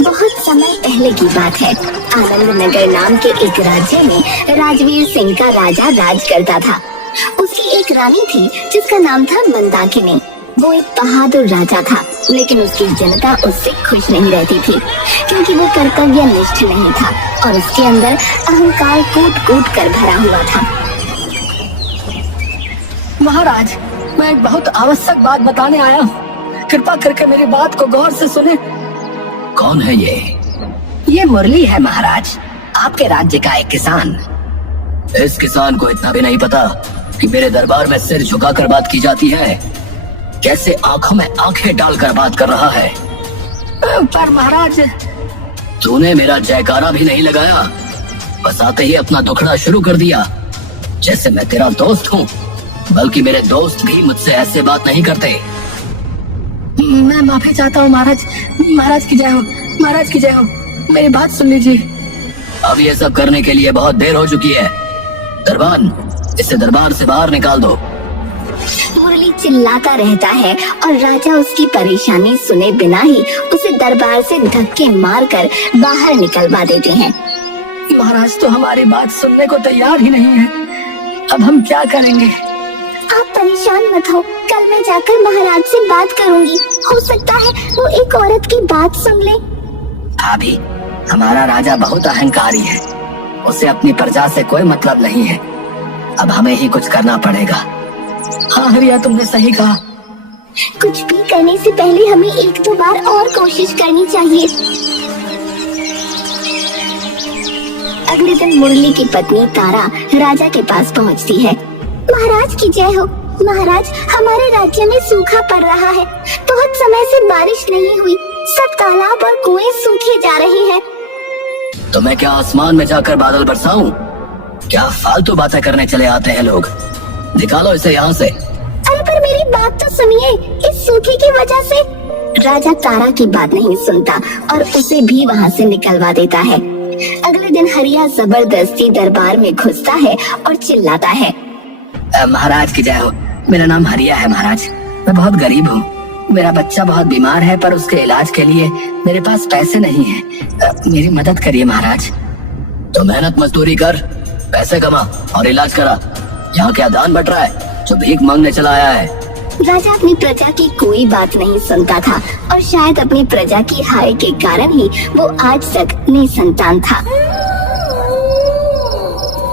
बहुत समय पहले की बात है। आनंद नगर नाम के एक राज्य में राजवीर सिंह का राजा राज करता था। उसकी एक रानी थी जिसका नाम था मंदाकिनी। वो एक बहादुर राजा था, लेकिन उसकी जनता उससे खुश नहीं रहती थी क्योंकि वो कर्तव्यनिष्ठ नहीं था और उसके अंदर अहंकार कूट कूट कर भरा हुआ था। महाराज, मैं एक बहुत आवश्यक बात बताने आया हूँ। कृपा करके मेरी बात को गौर से सुने। कौन है ये? ये मुरली है महाराज, आपके राज्य का एक किसान। इस किसान को इतना भी नहीं पता कि मेरे दरबार में सिर झुकाकर बात की जाती है। कैसे आंखों में आंखें डालकर बात कर रहा है। पर महाराज, तूने मेरा जयकारा भी नहीं लगाया, बस आते ही अपना दुखड़ा शुरू कर दिया। जैसे मैं तेरा दोस्त हूँ, बल्कि मेरे दोस्त भी मुझसे ऐसे बात नहीं करते। मैं माफी चाहता हूँ महाराज। महाराज की जय हो, महाराज की जय हो। मेरी बात सुन लीजिए। अब ये सब करने के लिए बहुत देर हो चुकी है। दरबान, इसे दरबार से बाहर निकाल दो। मुरली चिल्लाता रहता है और राजा उसकी परेशानी सुने बिना ही उसे दरबार से धक्के मारकर बाहर निकलवा देते हैं। महाराज तो हमारी बात सुनने को तैयार ही नहीं है। अब हम क्या करेंगे? आप परेशान मत हो, कल मैं जाकर महाराज से बात करूंगी। हो सकता है वो एक औरत की बात सुन ले। भाभी, हमारा राजा बहुत अहंकारी है। उसे अपनी प्रजा से कोई मतलब नहीं है। अब हमें ही कुछ करना पड़ेगा। हाँ हरिया, तुमने सही कहा। कुछ भी करने से पहले हमें एक दो बार और कोशिश करनी चाहिए। अगले दिन मुरली की पत्नी तारा राजा के पास पहुंचती है। महाराज की जय हो। महाराज, हमारे राज्य में सूखा पड़ रहा है। बहुत समय से बारिश नहीं हुई। सब तालाब और कुएं सूखे जा रहे हैं। तो मैं क्या आसमान में जाकर बादल बरसाऊं? क्या फालतू बातें करने चले आते हैं लोग। निकालो इसे यहाँ से। अरे पर मेरी बात तो सुनिए। इस सूखे की वजह से राजा तारा की बात नहीं सुनता और उसे भी वहाँ से निकलवा देता है। अगले दिन हरिया जबरदस्ती दरबार में घुसता है और चिल्लाता है, महाराज की जय हो। मेरा नाम हरिया है महाराज। मैं बहुत गरीब हूँ। मेरा बच्चा बहुत बीमार है, पर उसके इलाज के लिए मेरे पास पैसे नहीं है। मेरी मदद करिए महाराज। तो मेहनत मजदूरी कर, पैसे कमा और इलाज करा। यहाँ क्या दान बट रहा है जो भीख मांगने चला आया है? राजा अपनी प्रजा की कोई बात नहीं सुनता था और शायद अपनी प्रजा की हाय के कारण ही वो आज तक निसंतान था।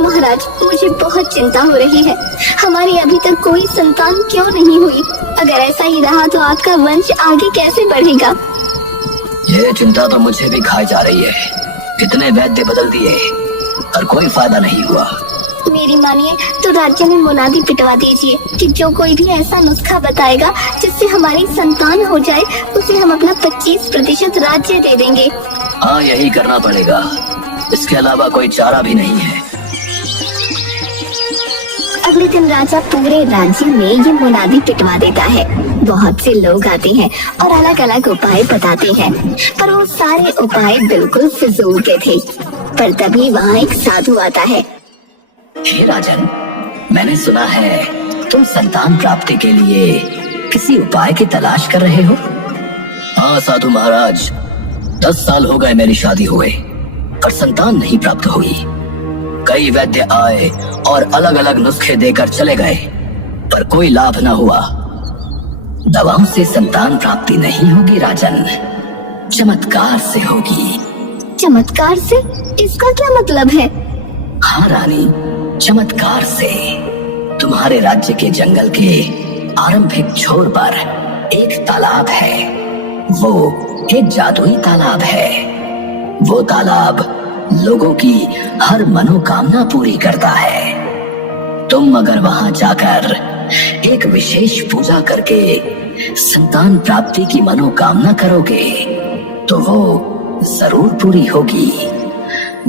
महाराज, मुझे बहुत चिंता हो रही है। हमारी अभी तक कोई संतान क्यों नहीं हुई? अगर ऐसा ही रहा तो आपका वंश आगे कैसे बढ़ेगा? ये चिंता तो मुझे भी खाई जा रही है। कितने वैद्य बदल दिए और कोई फायदा नहीं हुआ। मेरी मानिए तो राज्य में मुनादी पिटवा दीजिए कि जो कोई भी ऐसा नुस्खा बताएगा जिससे हमारी संतान हो जाए, उसे हम अपना 25% राज्य दे देंगे। हाँ, यही करना पड़ेगा। इसके अलावा कोई चारा भी नहीं है। अगले दिन राजा पूरे राज्य में ये मुनादी पिटवा देता है। बहुत से लोग आते हैं और अलग अलग उपाय बताते हैं, पर वो सारे उपाय बिल्कुल फिजूल के थे। पर तभी वहाँ एक साधु आता है। हे राजन, मैंने सुना है तुम संतान प्राप्ति के लिए किसी उपाय की तलाश कर रहे हो। हाँ साधु महाराज, 10 साल हो गए मेरी शादी हुए, पर संतान नहीं प्राप्त हुई। कई वैद्य आए और अलग अलग नुस्खे देकर चले गए, पर कोई लाभ न हुआ। दवाओं से संतान प्राप्ति नहीं होगी राजन, चमत्कार से होगी। चमत्कार से? इसका क्या मतलब है? हाँ रानी, चमत्कार से। तुम्हारे राज्य के जंगल के आरंभिक छोर पर एक तालाब है। वो एक जादुई तालाब है। वो तालाब लोगों की हर मनोकामना पूरी करता है। तुम अगर वहां जाकर एक विशेष पूजा करके संतान प्राप्ति की मनोकामना करोगे तो वो जरूर पूरी होगी।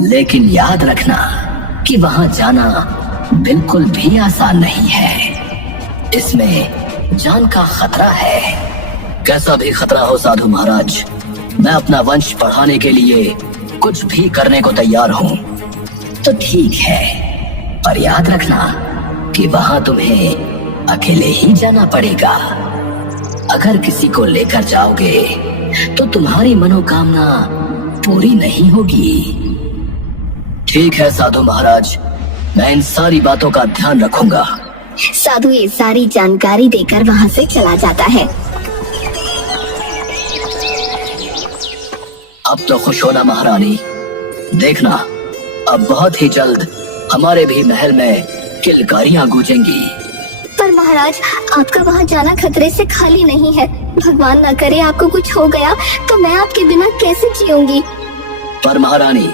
लेकिन याद रखना कि वहां जाना बिल्कुल भी आसान नहीं है। इसमें जान का खतरा है। कैसा भी खतरा हो साधु महाराज, मैं अपना वंश बढ़ाने के लिए कुछ भी करने को तैयार हूँ। तो ठीक है, पर याद रखना कि वहां तुम्हें अकेले ही जाना पड़ेगा। अगर किसी को लेकर जाओगे तो तुम्हारी मनोकामना पूरी नहीं होगी। ठीक है साधु महाराज, मैं इन सारी बातों का ध्यान रखूंगा। साधु ये सारी जानकारी देकर वहाँ से चला जाता है। अब तो खुश होना महारानी, देखना अब बहुत ही जल्द हमारे भी महल में किलकारियां गूंजेंगी। पर महाराज, आपका वहाँ जाना खतरे से खाली नहीं है। भगवान ना करे आपको कुछ हो गया तो मैं आपके बिना कैसे जीऊंगी। पर महारानी,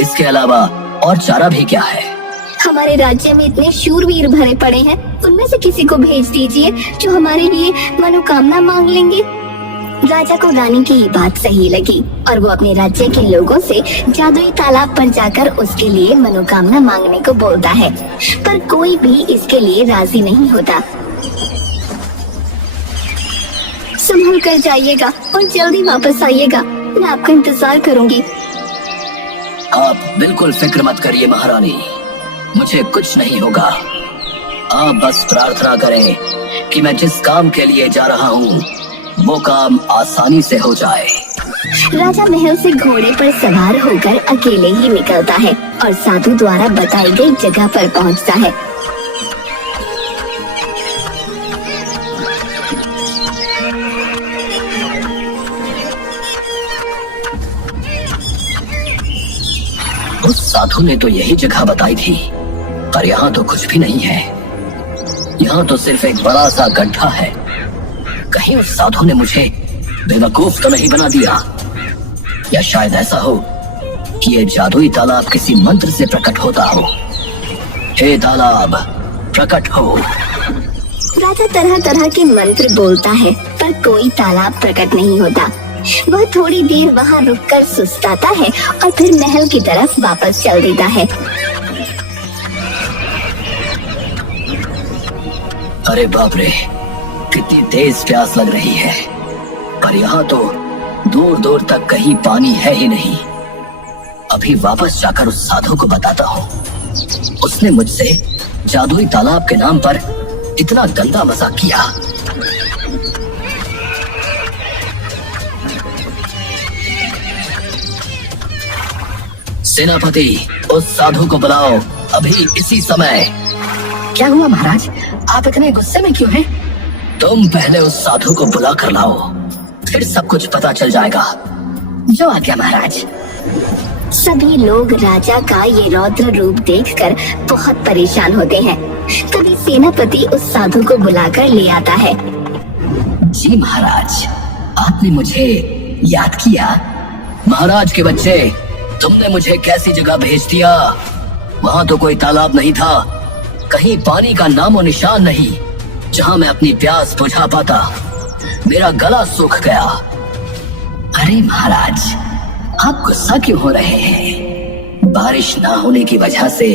इसके अलावा और चारा भी क्या है? हमारे राज्य में इतने शूरवीर भरे पड़े हैं, उनमें से किसी को भेज दीजिए जो हमारे लिए मनोकामना मांग लेंगे। राजा को रानी की ये बात सही लगी और वो अपने राज्य के लोगों से जादुई तालाब पर जाकर उसके लिए मनोकामना मांगने को बोलता है, पर कोई भी इसके लिए राजी नहीं होता। संभल कर जाइएगा और जल्दी वापस आइएगा, मैं आपका इंतजार करूंगी। आप बिल्कुल फिक्र मत करिए महारानी, मुझे कुछ नहीं होगा। आप बस प्रार्थना करें कि मैं जिस काम के लिए जा रहा हूँ वो काम आसानी से हो जाए। राजा महल से घोड़े पर सवार होकर अकेले ही निकलता है और साधु द्वारा बताई गई जगह पर पहुंचता है। उस साधु ने तो यही जगह बताई थी, पर यहाँ तो कुछ भी नहीं है। यहाँ तो सिर्फ एक बड़ा सा गड्ढा है। कहीं उस साधु ने मुझे बेवकूफ तो नहीं बना दिया, या शायद ऐसा हो कि ये जादुई तालाब किसी मंत्र से प्रकट होता हो। हे तालाब, प्रकट हो। राजा तरह तरह के मंत्र बोलता है, पर कोई तालाब प्रकट नहीं होता। वह थोड़ी देर वहाँ रुककर सुस्ताता है और फिर महल की तरफ वापस चल देता है। अरे बाप रे, कितनी तेज प्यास लग रही है, पर यहाँ तो दूर दूर तक कहीं पानी है ही नहीं। अभी वापस जाकर उस साधु को बताता हूँ। उसने मुझसे जादुई तालाब के नाम पर इतना गंदा मजाक किया। सेनापति, उस साधु को बुलाओ अभी इसी समय। क्या हुआ महाराज, आप इतने गुस्से में क्यों हैं? तुम पहले उस साधु को बुला कर लाओ, फिर सब कुछ पता चल जाएगा। जो आज्ञा महाराज। सभी लोग राजा का ये रौद्र रूप देखकर बहुत परेशान होते हैं। तभी सेनापति उस साधु को बुलाकर ले आता है। जी महाराज, आपने मुझे याद किया। महाराज के बच्चे, तुमने मुझे कैसी जगह भेज दिया? वहाँ तो कोई तालाब नहीं था, कहीं पानी का नामो निशान नहीं जहाँ मैं अपनी प्यास बुझा पाता। मेरा गला सूख गया। अरे महाराज, आप गुस्सा क्यों हो रहे हैं? बारिश ना होने की वजह से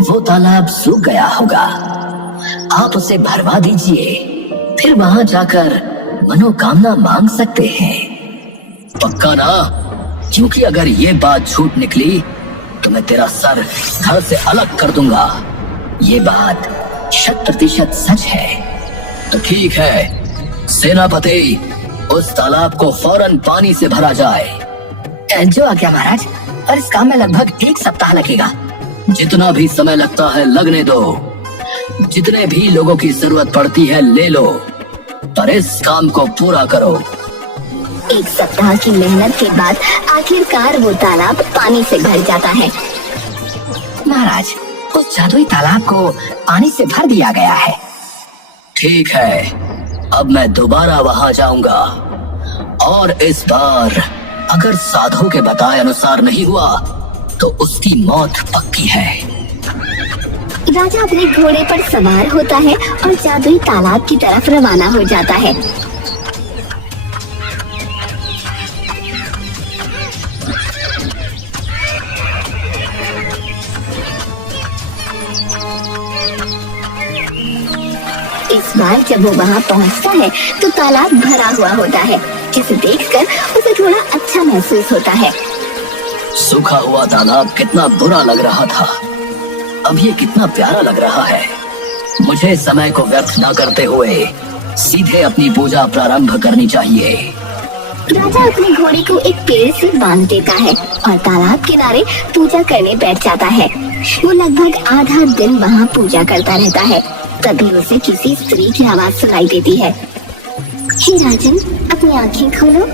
वो तालाब सूख गया होगा। आप उसे भरवा दीजिए, फिर वहां जाकर मनोकामना मांग सकते हैं। पक्का ना? क्योंकि अगर ये बात झूठ निकली तो मैं तेरा सर धड़ से अलग कर दूंगा। ये बात 100% सच है। तो ठीक है सेनापति, उस तालाब को फौरन पानी से भरा जाए। जो आज्ञा महाराज, और इस काम में लगभग 1 सप्ताह लगेगा। जितना भी समय लगता है लगने दो, जितने भी लोगों की जरूरत पड़ती है ले लो, पर इस काम को पूरा करो। 1 सप्ताह की मेहनत के बाद आखिरकार वो तालाब पानी से भर जाता है। महाराज, उस जादुई तालाब को पानी से भर दिया गया है। ठीक है, अब मैं दोबारा वहां जाऊंगा और इस बार अगर साधु के बताए अनुसार नहीं हुआ तो उसकी मौत पक्की है। राजा अपने घोड़े पर सवार होता है और जादुई तालाब की तरफ रवाना हो जाता है। इस बार जब वो वहाँ पहुँचता है तो तालाब भरा हुआ होता है, जिसे देखकर उसे थोड़ा अच्छा महसूस होता है। सूखा हुआ तालाब कितना बुरा लग रहा था, अब ये कितना प्यारा लग रहा है। मुझे समय को व्यर्थ न करते हुए सीधे अपनी पूजा प्रारंभ करनी चाहिए। राजा अपने घोड़े को एक पेड़ से बांध देता है और तालाब किनारे पूजा करने बैठ जाता है। वो लगभग आधा दिन वहाँ पूजा करता रहता है। तभी उसे किसी स्त्री की आवाज सुनाई देती है। हे राजन, अपनी आंखें खोलो।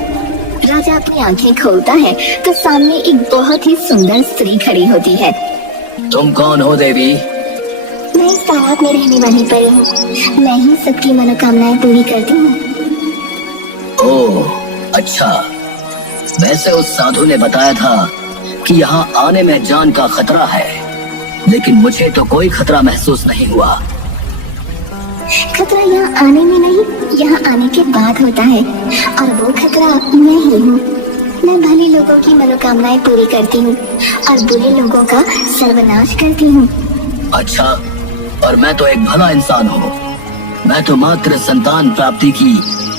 राजा अपनी आंखें खोलता है तो सामने एक बहुत ही सुंदर स्त्री खड़ी होती है। तुम कौन हो देवी? मैं इस तालाब में रहने वाली परी हूँ। मैं ही सबकी मनोकामनाएं पूरी करती हूँ। ओह अच्छा, वैसे उस साधु ने बताया था कि यहाँ आने में जान का खतरा है, लेकिन मुझे तो कोई खतरा महसूस नहीं हुआ। खतरा यहाँ आने में नहीं, यहाँ आने के बाद होता है, और वो खतरा मैं ही हूँ। मैं भले लोगों की मनोकामनाएं पूरी करती हूँ और बुरे लोगों का सर्वनाश करती हूँ। अच्छा, और मैं तो एक भला इंसान हूँ। मैं तो मात्र संतान प्राप्ति की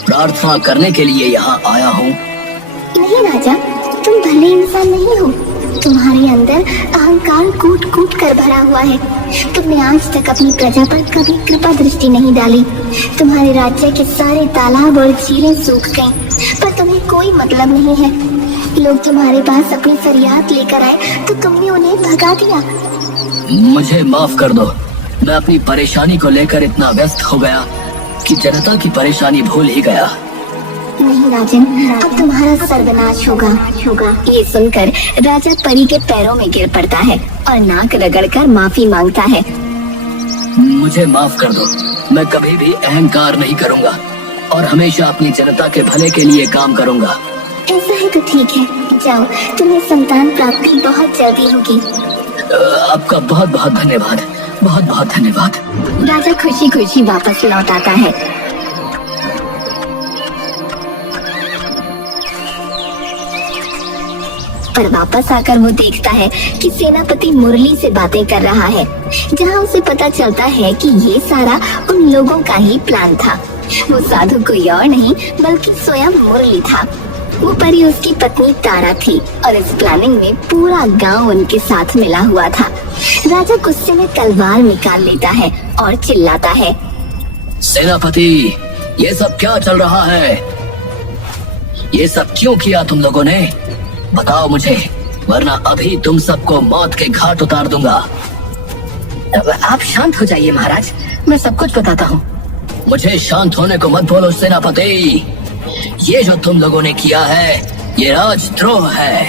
प्रार्थना करने के लिए यहाँ आया हूँ। नहीं राजा, तुम भले इंसान नहीं हो। तुम्हारे अंदर अहंकार कूट कूट कर भरा हुआ है। तुमने आज तक अपनी प्रजा पर कभी कृपा दृष्टि नहीं डाली। तुम्हारे राज्य के सारे तालाब और झीलें सूख गईं, पर तुम्हें कोई मतलब नहीं है। लोग तुम्हारे पास अपनी फरियाद लेकर आए तो तुमने उन्हें भगा दिया। मुझे माफ कर दो, मैं अपनी परेशानी को लेकर इतना व्यस्त हो गया कि जनता की परेशानी भूल ही गया। नहीं राजन, अब तुम्हारा सर्वनाश होगा। ये सुनकर राजा परी के पैरों में गिर पड़ता है और नाक रगड़कर माफी मांगता है। मुझे माफ कर दो, मैं कभी भी अहंकार नहीं करूँगा और हमेशा अपनी जनता के भले के लिए काम करूँगा। ऐसा है तो ठीक है, जाओ, तुम्हें संतान प्राप्ति बहुत जल्दी होगी। आपका बहुत बहुत धन्यवाद, बहुत बहुत धन्यवाद। राजा खुशी खुशी वापस लौट आता है। पर वापस आकर वो देखता है कि सेनापति मुरली से बातें कर रहा है, जहाँ उसे पता चलता है कि ये सारा उन लोगों का ही प्लान था। वो साधु कोई और नहीं बल्कि स्वयं मुरली था। वो परी उसकी पत्नी तारा थी और इस प्लानिंग में पूरा गांव उनके साथ मिला हुआ था। राजा गुस्से में तलवार निकाल लेता है और चिल्लाता है, सेनापति, ये सब क्या चल रहा है? ये सब क्यों किया तुम लोगों ने? बताओ मुझे, वरना अभी तुम सबको मौत के घाट उतार दूंगा। आप शांत हो जाइए महाराज, मैं सब कुछ बताता हूँ। मुझे शांत होने को मत बोलो सेनापति। ये जो तुम लोगों ने किया है, ये राजद्रोह है।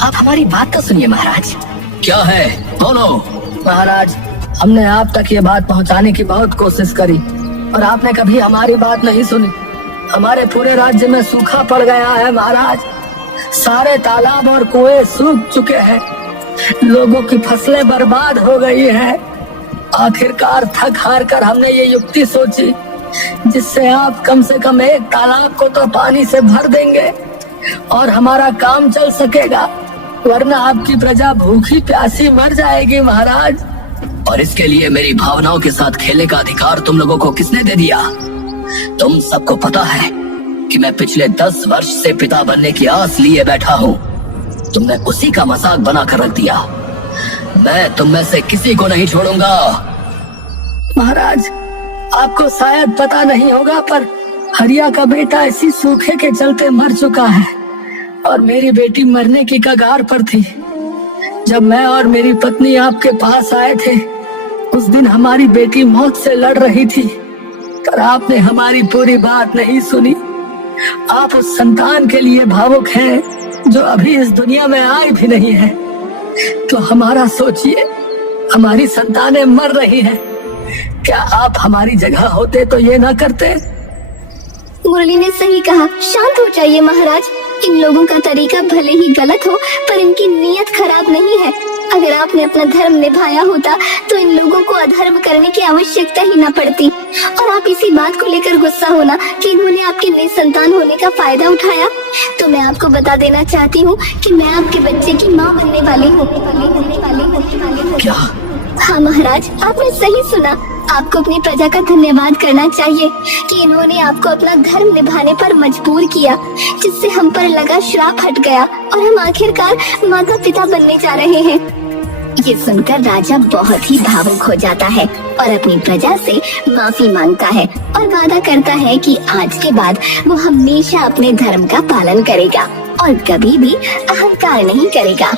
आप हमारी बात तो सुनिए महाराज। क्या है, बोलो। महाराज, हमने आप तक ये बात पहुंचाने की बहुत कोशिश करी और आपने कभी हमारी बात नहीं सुनी। हमारे पूरे राज्य में सूखा पड़ गया है महाराज। सारे तालाब और कुएं सूख चुके हैं। लोगों की फसलें बर्बाद हो गई हैं। आखिरकार थक हार कर हमने ये युक्ति सोची जिससे आप कम से कम एक तालाब को तो पानी से भर देंगे और हमारा काम चल सकेगा, वरना आपकी प्रजा भूखी प्यासी मर जाएगी महाराज। और इसके लिए मेरी भावनाओं के साथ खेलने का अधिकार तुम लोगों को किसने दे दिया? तुम सबको पता है कि मैं पिछले 10 वर्ष से पिता बनने की आस लिए बैठा हूँ। तुमने उसी का मजाक बना कर रख दिया। मैं तुम में से किसी को नहीं छोड़ूंगा। महाराज, आपको शायद पता नहीं होगा, पर हरिया का बेटा इसी सूखे के चलते मर चुका है और मेरी बेटी मरने की कगार पर थी। जब मैं और मेरी पत्नी आपके पास आए थे, उस दिन हमारी बेटी मौत से लड़ रही थी, पर आपने हमारी पूरी बात नहीं सुनी। आप उस संतान के लिए भावुक हैं जो अभी इस दुनिया में आई भी नहीं है। तो हमारा सोचिए, हमारी संतानें मर रही हैं। क्या आप हमारी जगह होते तो ये ना करते? मुरली ने सही कहा। शांत हो जाइए महाराज। इन लोगों का तरीका भले ही गलत हो, पर इनकी नीयत खराब नहीं है। अगर आपने अपना धर्म निभाया होता तो इन लोगों को अधर्म करने की आवश्यकता ही न पड़ती। और आप इसी बात को लेकर गुस्सा होना कि इन्होंने आपके निसंतान होने का फायदा उठाया, तो मैं आपको बता देना चाहती हूँ कि मैं आपके बच्चे की माँ बनने वाली हूँ। क्या? हाँ महाराज, आपने सही सुना। आपको अपनी प्रजा का धन्यवाद करना चाहिए कि इन्होंने आपको अपना धर्म निभाने पर मजबूर किया, जिससे हम पर लगा श्राप हट गया और हम आखिरकार माता पिता बनने जा रहे हैं। ये सुनकर राजा बहुत ही भावुक हो जाता है और अपनी प्रजा से माफी मांगता है और वादा करता है कि आज के बाद वो हमेशा अपने धर्म का पालन करेगा और कभी भी अहंकार नहीं करेगा।